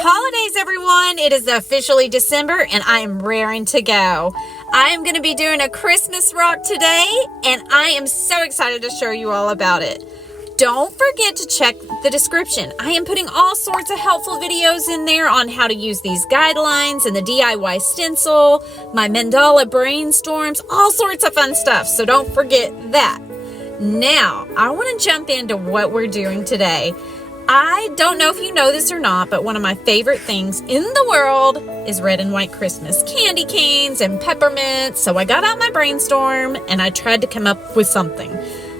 holidays, everyone. It is officially December and I am raring to go. I am going to be doing a Christmas rock today and I am so excited to show you all about it. Don't forget to check the description. I am putting all sorts of helpful videos in there on how to use these guidelines and the DIY stencil, my Mandala Brainstorms, all sorts of fun stuff. So don't forget that. Now, I want to jump into what we're doing today. I don't know if you know this or not, but one of my favorite things in the world is red and white Christmas candy canes and peppermint. So I got out my brainstorm and I tried to come up with something.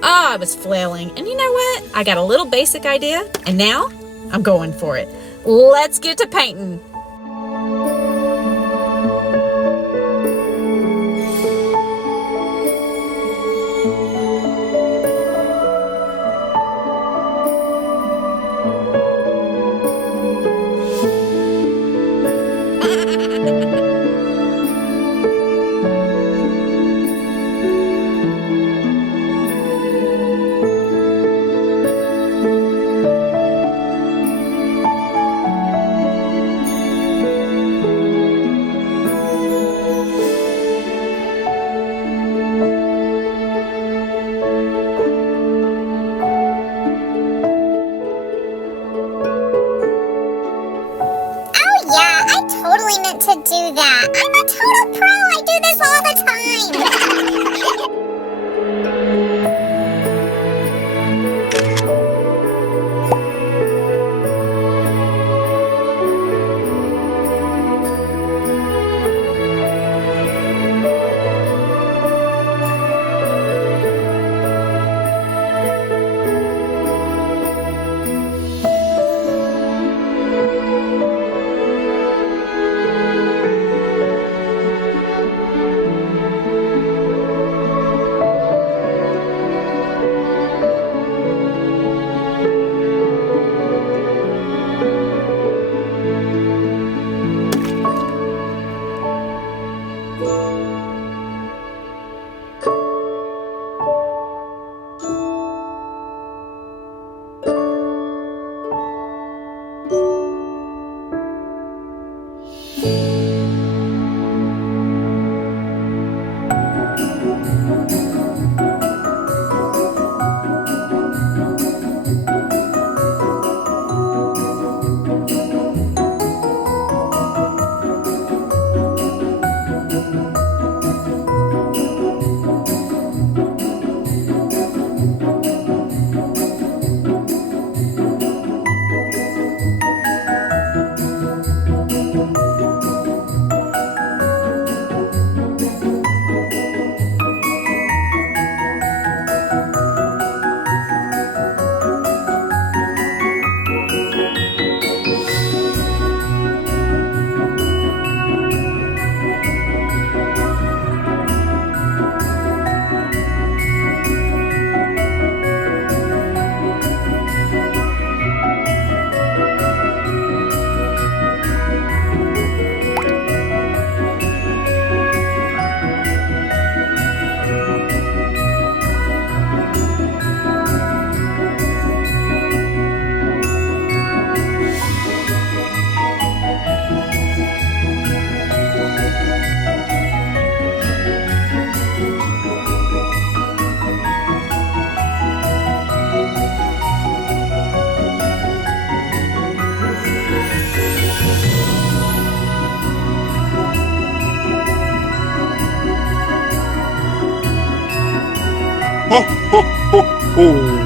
I was flailing. And you know what? I got a little basic idea and now I'm going for it. Let's get to painting. To do that. I'm a total pro. I do this all the time. Ho, ho, ho, ho.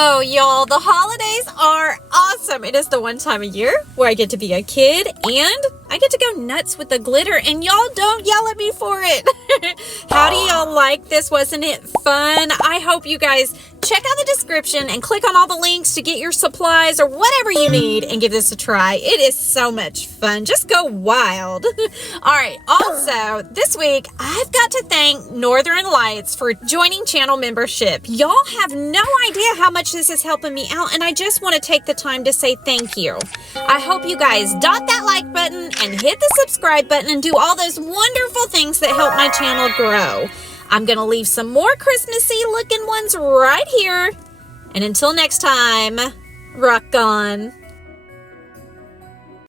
Oh, y'all, the holidays are awesome. It is the one time a year where I get to be a kid and I get to go nuts with the glitter, and y'all don't yell at me for it. How do y'all like this? Wasn't it fun? I hope you guys check out the description and click on all the links to get your supplies or whatever you need and give this a try. It is so much fun. Just go wild. All right. Also, this week, I've got to thank Northern Lights for joining channel membership. Y'all have no idea how much this is helping me out, and I just want to take the time to say thank you. I hope you guys dot that like button and hit the subscribe button and do all those wonderful things that help my channel grow. I'm going to leave some more Christmassy looking ones right here. And until next time, rock on.